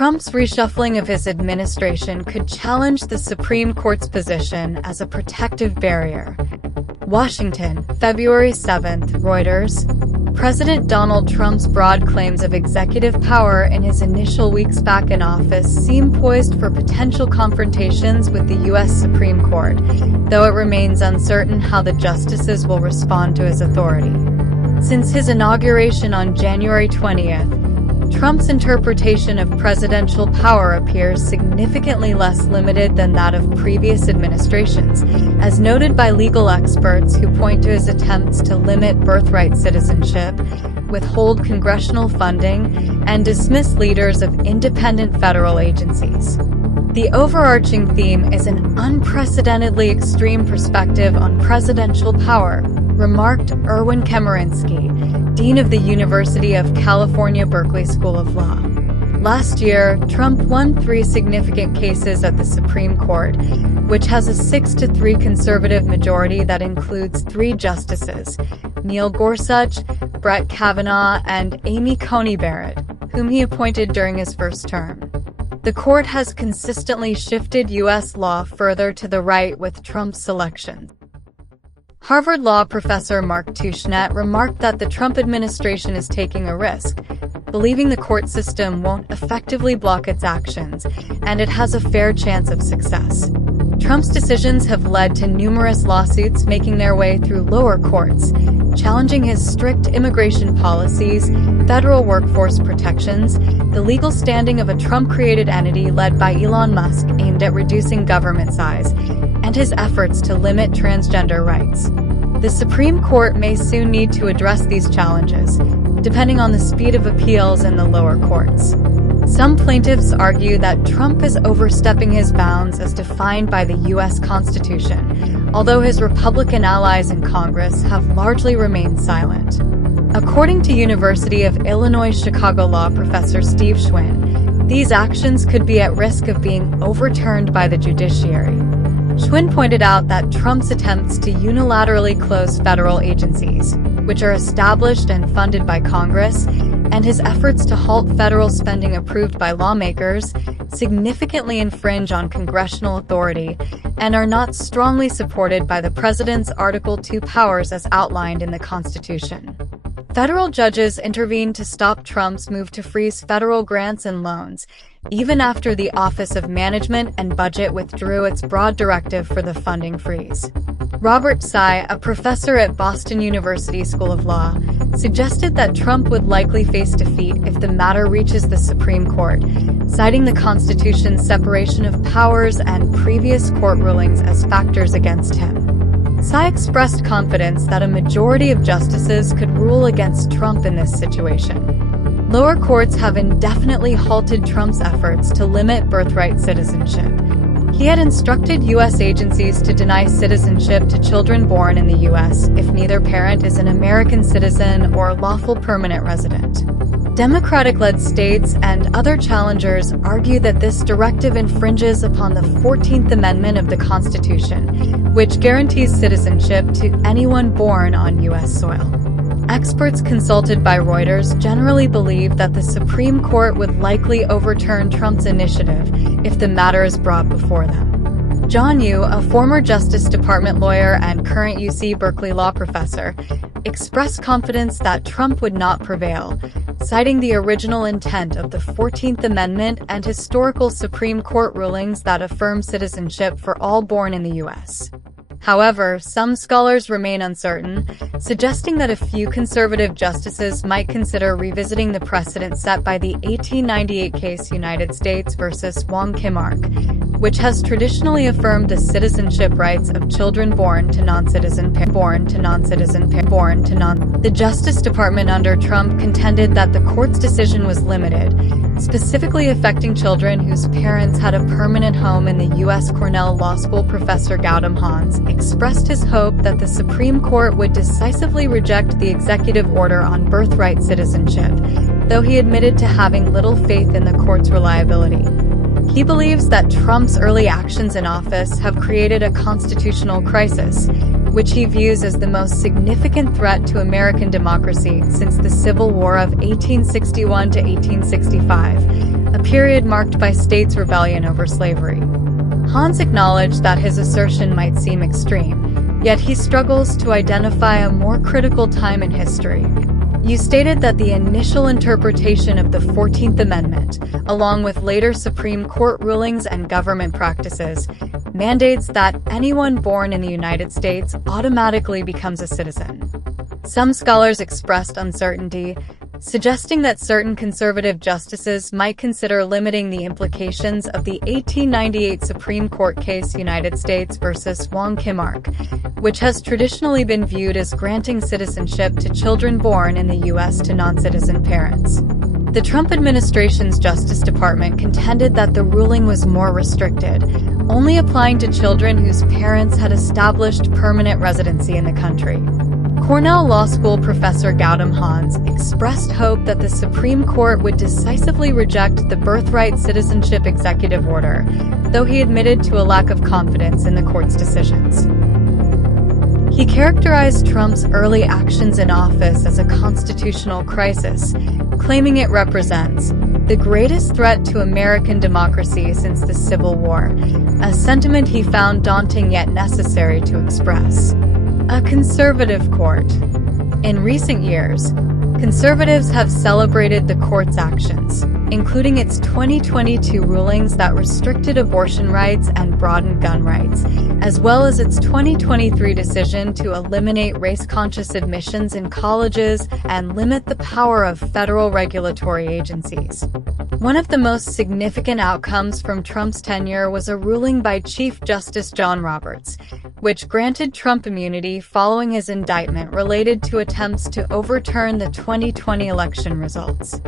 Trump's reshuffling of his administration could challenge the Supreme Court's position as a protective barrier. Washington, February 7, Reuters. President Donald Trump's broad claims of executive power in his initial weeks back in office seem poised for potential confrontations with the U.S. Supreme Court, though it remains uncertain how the justices will respond to his authority. Since his inauguration on January 20th, Trump's interpretation of presidential power appears significantly less limited than that of previous administrations, as noted by legal experts who point to his attempts to limit birthright citizenship, withhold congressional funding, and dismiss leaders of independent federal agencies. The overarching theme is an unprecedentedly extreme perspective on presidential power, remarked Erwin Chemerinsky, Dean of the University of California Berkeley School of Law. Last year, Trump won 3 significant cases at the Supreme Court, which has a 6-3 conservative majority that includes 3 justices, Neil Gorsuch, Brett Kavanaugh, and Amy Coney Barrett, whom he appointed during his first term. The court has consistently shifted U.S. law further to the right with Trump's selection. Harvard Law professor Mark Tushnet remarked that the Trump administration is taking a risk, believing the court system won't effectively block its actions, and it has a fair chance of success. Trump's decisions have led to numerous lawsuits making their way through lower courts, challenging his strict immigration policies, federal workforce protections, the legal standing of a Trump-created entity led by Elon Musk aimed at reducing government size, and his efforts to limit transgender rights. The Supreme Court may soon need to address these challenges, depending on the speed of appeals in the lower courts. Some plaintiffs argue that Trump is overstepping his bounds as defined by the U.S. Constitution, although his Republican allies in Congress have largely remained silent. According to University of Illinois Chicago law professor Steve Schwinn, these actions could be at risk of being overturned by the judiciary. Schwinn pointed out that Trump's attempts to unilaterally close federal agencies, which are established and funded by Congress, and his efforts to halt federal spending approved by lawmakers significantly infringe on congressional authority and are not strongly supported by the president's Article 2 powers as outlined in the Constitution. Federal judges intervened to stop Trump's move to freeze federal grants and loans, even after the Office of Management and Budget withdrew its broad directive for the funding freeze. Robert Tsai, a professor at Boston University School of Law, suggested that Trump would likely face defeat if the matter reaches the Supreme Court, citing the Constitution's separation of powers and previous court rulings as factors against him. Tsai expressed confidence that a majority of justices could rule against Trump in this situation. Lower courts have indefinitely halted Trump's efforts to limit birthright citizenship. He had instructed U.S. agencies to deny citizenship to children born in the U.S. if neither parent is an American citizen or lawful permanent resident. Democratic-led states and other challengers argue that this directive infringes upon the 14th Amendment of the Constitution, which guarantees citizenship to anyone born on U.S. soil. Experts consulted by Reuters generally believe that the Supreme Court would likely overturn Trump's initiative if the matter is brought before them. John Yoo, a former Justice Department lawyer and current UC Berkeley law professor, expressed confidence that Trump would not prevail, citing the original intent of the 14th Amendment and historical Supreme Court rulings that affirm citizenship for all born in the U.S. However, some scholars remain uncertain, suggesting that a few conservative justices might consider revisiting the precedent set by the 1898 case United States versus Wong Kim Ark, which has traditionally affirmed the citizenship rights of children born to non-citizen parents. The Justice Department under Trump contended that the court's decision was limited, specifically affecting children whose parents had a permanent home in the U.S. Cornell Law School. Professor Gautam Hans expressed his hope that the Supreme Court would decisively reject the executive order on birthright citizenship, though he admitted to having little faith in the court's reliability. He believes that Trump's early actions in office have created a constitutional crisis, which he views as the most significant threat to American democracy since the Civil War of 1861 to 1865, a period marked by states' rebellion over slavery. Hans acknowledged that his assertion might seem extreme, yet he struggles to identify a more critical time in history. You stated that the initial interpretation of the 14th Amendment, along with later Supreme Court rulings and government practices, mandates that anyone born in the United States automatically becomes a citizen. Some scholars expressed uncertainty, suggesting that certain conservative justices might consider limiting the implications of the 1898 Supreme Court case United States versus Wong Kim Ark, which has traditionally been viewed as granting citizenship to children born in the U.S. to non-citizen parents. The Trump administration's Justice Department contended that the ruling was more restricted, only applying to children whose parents had established permanent residency in the country. Cornell Law School professor Gautam Hans expressed hope that the Supreme Court would decisively reject the birthright citizenship executive order, though he admitted to a lack of confidence in the court's decisions. He characterized Trump's early actions in office as a constitutional crisis, claiming it represents the greatest threat to American democracy since the Civil War, a sentiment he found daunting yet necessary to express. A conservative court. In recent years, conservatives have celebrated the court's actions, including its 2022 rulings that restricted abortion rights and broadened gun rights, as well as its 2023 decision to eliminate race-conscious admissions in colleges and limit the power of federal regulatory agencies. One of the most significant outcomes from Trump's tenure was a ruling by Chief Justice John Roberts, which granted Trump immunity following his indictment related to attempts to overturn the 2020 election results.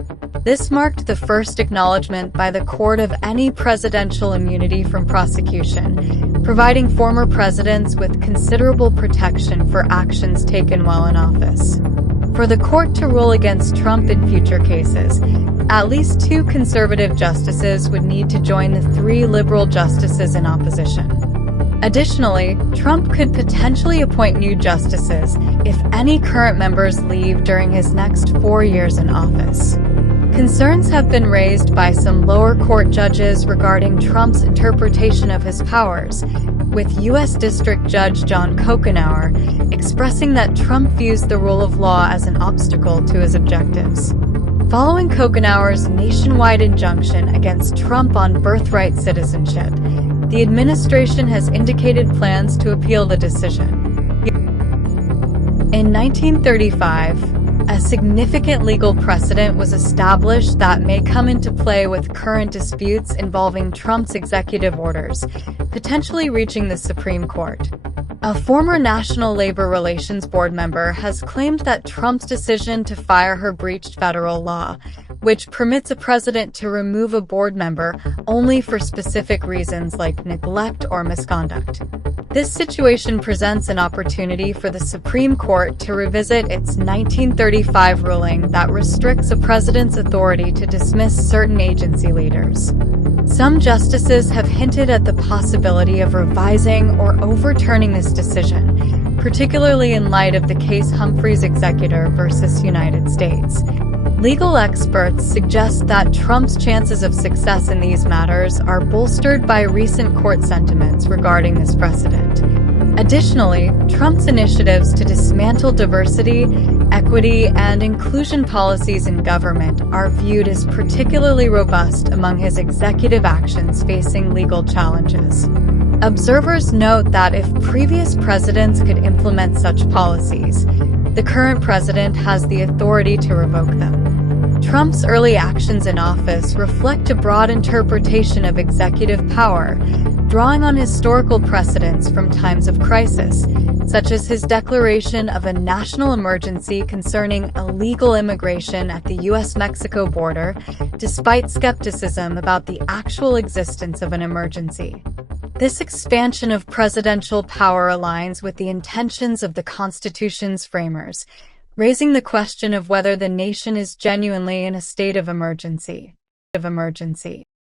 This marked the first acknowledgement by the court of any presidential immunity from prosecution, providing former presidents with considerable protection for actions taken while in office. For the court to rule against Trump in future cases, at least 2 conservative justices would need to join the 3 liberal justices in opposition. Additionally, Trump could potentially appoint new justices if any current members leave during his next 4 years in office. Concerns have been raised by some lower court judges regarding Trump's interpretation of his powers, with U.S. District Judge John Kochenauer expressing that Trump views the rule of law as an obstacle to his objectives. Following Kochenauer's nationwide injunction against Trump on birthright citizenship, the administration has indicated plans to appeal the decision. In 1935, a significant legal precedent was established that may come into play with current disputes involving Trump's executive orders, potentially reaching the Supreme Court. A former National Labor Relations Board member has claimed that Trump's decision to fire her breached federal law, which permits a president to remove a board member only for specific reasons like neglect or misconduct. This situation presents an opportunity for the Supreme Court to revisit its 1935 ruling that restricts a president's authority to dismiss certain agency leaders. Some justices have hinted at the possibility of revising or overturning this decision, particularly in light of the case Humphreys Executor versus United States. Legal experts suggest that Trump's chances of success in these matters are bolstered by recent court sentiments regarding this precedent. Additionally, Trump's initiatives to dismantle diversity, equity, and inclusion policies in government are viewed as particularly robust among his executive actions facing legal challenges. Observers note that if previous presidents could implement such policies, the current president has the authority to revoke them. Trump's early actions in office reflect a broad interpretation of executive power, drawing on historical precedents from times of crisis, such as his declaration of a national emergency concerning illegal immigration at the U.S.-Mexico border, despite skepticism about the actual existence of an emergency. This expansion of presidential power aligns with the intentions of the Constitution's framers, raising the question of whether the nation is genuinely in a state of emergency.